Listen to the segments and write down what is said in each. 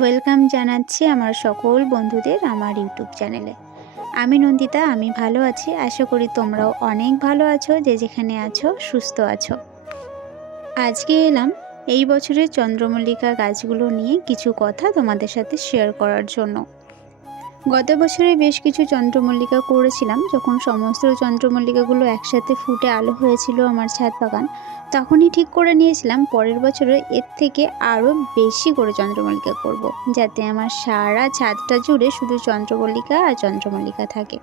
Welcome জানাচ্ছি আমার সকল বন্ধুদের আমার ইউটিউব চ্যানেলে। আমি নন্দিতা, আমি ভালো আছি। আশা করি তোমরাও অনেক ভালো আছো, যে যেখানে আছো, সুস্থ আছো। আজকে এলাম এই বছরের চন্দ্রমল্লিকা গাছগুলো নিয়ে কিছু কথা তোমাদের সাথে শেয়ার করার জন্য। গত বছরে বেশ কিছু চন্দ্রমল্লিকা করেছিলাম যখন সমস্ত চন্দ্রমল্লিকাগুলো একসাথে ফুটে আলো হয়েছিল আমার ছাদ বাগান, তখনই ঠিক করে নিয়েছিলাম পরের বছরে এর থেকে আরও বেশি করে চন্দ্রমল্লিকা করব। যাতে আমার সারা ছাদটা জুড়ে শুধু চন্দ্রমল্লিকা আর চন্দ্রমল্লিকা থাকে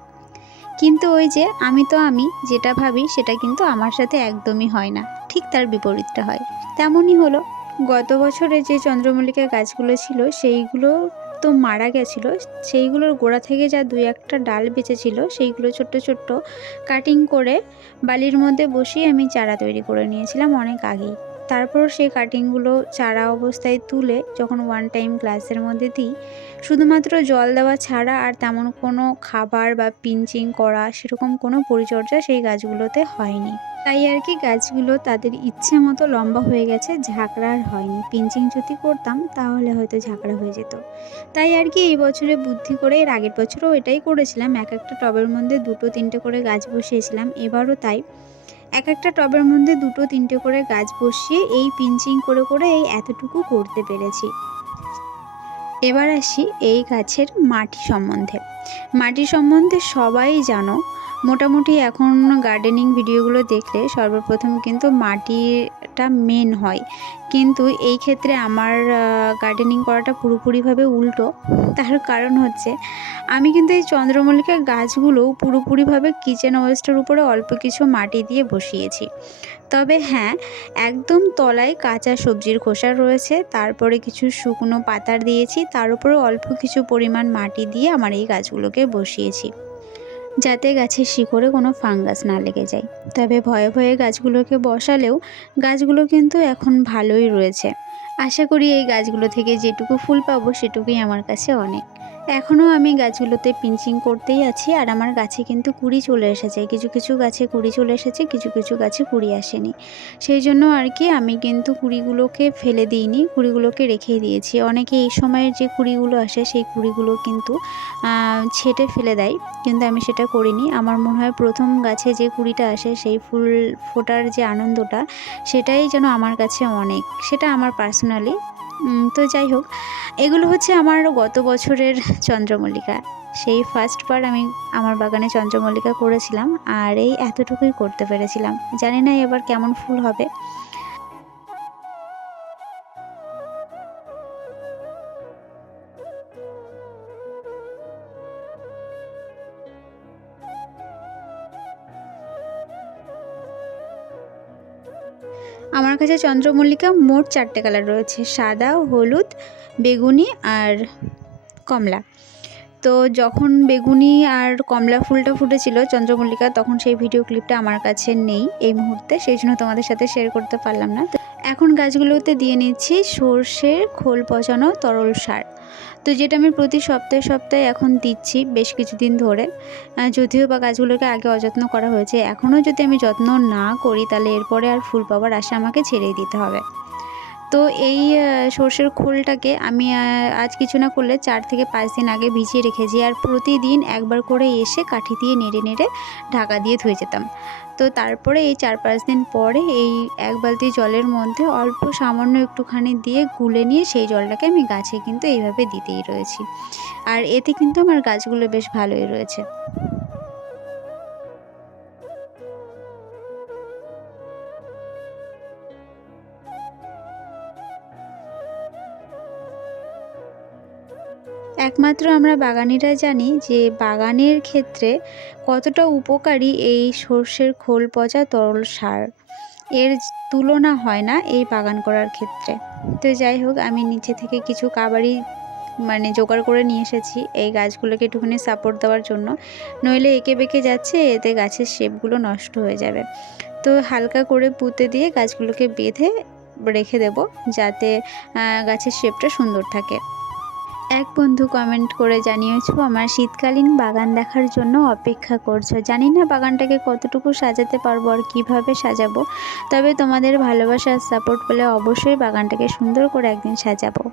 কিন্তু ওই যে আমি তো আমি, যেটা ভাবি সেটা কিন্তু আমার সাথে একদমই হয় না, ঠিক তার বিপরীতটা হয় তেমনই হলো, গত বছরে যে চন্দ্রমল্লিকা গাছগুলো ছিল সেইগুলো তো মারা গেছিল। সেইগুলোর গোড়া থেকে যা দুই একটা ডাল বেঁচেছিল, সেইগুলো ছোট্ট ছোট্ট কাটিং করে বালির মধ্যে বসিয়ে আমি চারা তৈরি করে নিয়েছিলাম অনেক আগেই। তারপর সেই কাটিংগুলো চারা অবস্থায় তুলে যখন ওয়ান টাইম গ্লাসের মধ্যে দিই, শুধুমাত্র জল দেওয়া ছাড়া আর তেমন কোনো খাবার বা পিঞ্চিং করা সেরকম কোনো পরিচর্যা সেই গাছগুলোতে হয়নি। তাই আর কি গাছগুলো তাদের ইচ্ছে মতো লম্বা হয়ে গেছে, ঝাঁকড়া আর হয়নি। পিঞ্চিং যদি করতাম তাহলে হয়তো ঝাঁকড়া হয়ে যেত। তাই আর কি এই বছরে বুদ্ধি করে এর আগের বছরও এটাই করেছিলাম, এক একটা টবের মধ্যে দুটো তিনটে করে গাছ বসিয়েছিলাম। এবারও তাই। এক একটা টবের মধ্যে দুটো তিনটে করে গাছ বসিয়ে এই পিঞ্চিং করে করে এই এতটুকু করতে পেরেছি। এবার আসি এই গাছের মাটি সম্বন্ধে। মাটি সম্বন্ধে সবাই জানো, মোটামুটি এখন গার্ডেনিং ভিডিওগুলো দেখলে সর্বপ্রথম কিন্তু মাটিটা মেন হয়। কিন্তু এই ক্ষেত্রে আমার গার্ডেনিং করাটা পুরোপুরিভাবে উল্টো। তার কারণ হচ্ছে, আমি কিন্তু এই চন্দ্রমল্লিকা গাছগুলো পুরোপুরিভাবে কিচেন ওয়েস্টের উপরে অল্প কিছু মাটি দিয়ে বসিয়েছি। তবে হ্যাঁ একদম তলায় কাঁচা সবজির খোসা রয়েছে, তারপরে কিছু শুকনো পাতার দিয়েছি, তার উপরে অল্প কিছু পরিমাণ মাটি দিয়ে আমার এই গাছগুলোকে বসিয়েছি, যাতে গাছের শিকড়ে কোনো ফাঙ্গাস না লেগে যায়। তবে ভয়ে ভয়ে গাছগুলোকে বসালেও গাছগুলো কিন্তু এখন ভালোই রয়েছে। আশা করি এই গাছগুলো থেকে যেটুকু ফুল পাবো, সেটুকুই আমার কাছে অনেক। এখনও আমি গাছগুলোতে পিঞ্চিং করতেই আছি, আর আমার গাছে কিন্তু কুড়ি চলে এসেছে। কিছু কিছু গাছে কুড়ি চলে এসেছে, কিছু কিছু গাছে কুড়ি আসেনি। সেই জন্য আর কি আমি কিন্তু কুড়িগুলোকে ফেলে দিইনি, কুড়িগুলোকে রেখেই দিয়েছি। অনেকে এই সময়ের যে কুড়িগুলো আসে, সেই কুড়িগুলো কিন্তু ছেটে ফেলে দেয়। কিন্তু আমি সেটা করিনি। আমার মনে হয় প্রথম গাছে যে কুড়িটা আসে, সেই ফুল ফোটার যে আনন্দটা, সেটাই যেন আমার কাছে অনেক। সেটা আমার পার্সোনালি। তো যাই হোক, এগুলো হচ্ছে আমার গত বছরের চন্দ্রমল্লিকা। সেই ফার্স্টবার আমি আমার বাগানে চন্দ্রমল্লিকা করেছিলাম আর এই এতটুকুই করতে পেরেছিলাম। জানি না এবার কেমন ফুল হবে। আমার কাছে চন্দ্রমল্লিকা মোট চারটে কালার রয়েছে, সাদা, হলুদ, বেগুনি আর কমলা। তো যখন বেগুনি আর কমলা ফুলটা ফুটেছিল চন্দ্রমল্লিকা, তখন সেই ভিডিও ক্লিপটা আমার কাছে নেই এই মুহূর্তে, সেই জন্য তোমাদের সাথে শেয়ার করতে পারলাম না। এখন গাছগুলোতে দিয়ে নিচ্ছি সর্ষের খোল পচানো তরল সার। তো যেটা আমি প্রতি সপ্তাহে সপ্তাহে এখন দিচ্ছি বেশ কিছুদিন ধরে যদিও বা গাছগুলোকে আগে অযত্ন করা হয়েছে, এখনও যদি আমি যত্ন না করি তাহলে এরপরে আর ফুল পাওয়ার আশা আমাকে ছেড়েই দিতে হবে। তো এই সর্ষের খোলটাকে আমি আজ কিছু না করলে চার থেকে পাঁচ দিন আগে ভিজিয়ে রেখেছি আর প্রতিদিন একবার করে এসে কাঠি দিয়ে নেড়ে নেড়ে ঢাকা দিয়ে ধুয়ে যেতাম। তো তারপরে এই চার পাঁচ দিন পরে এই এক বালতি জলের মধ্যে অল্প সামান্য একটুখানি দিয়ে গুলে নিয়ে সেই জলটাকে আমি গাছে কিন্তু এইভাবে দিতেই রয়েছি। আর এতে কিন্তু আমার গাছগুলো বেশ ভালোই রয়েছে। একমাত্র আমরা বাগানিরা জানি যে বাগানের ক্ষেত্রে কতটা উপকারী এই সর্ষের খোল পচা তরল সার। এর তুলনা হয় না এই বাগান করার ক্ষেত্রে। তো যাই হোক, আমি নিচে থেকে কিছু কাবারি মানে জোগাড় করে নিয়ে এসেছি এই গাছগুলোকে একটুখানি সাপোর্ট দেওয়ার জন্য। নইলে এঁকে বেঁকে যাচ্ছে, এতে গাছের শেপগুলো নষ্ট হয়ে যাবে। তো হালকা করে পুঁতে দিয়ে গাছগুলোকে বেঁধে রেখে দেব, যাতে গাছের শেপটা সুন্দর থাকে। এক বন্ধু কমেন্ট করে জানিয়েছো, আমার শীতকালীন বাগান দেখার জন্য অপেক্ষা করছ। জানি না বাগানটাকে কতটুকু সাজাতে পারব আর কীভাবে সাজাবো, তবে তোমাদের ভালোবাসার সাপোর্ট পেলে অবশ্যই বাগানটাকে সুন্দর করে একদিন সাজাবো।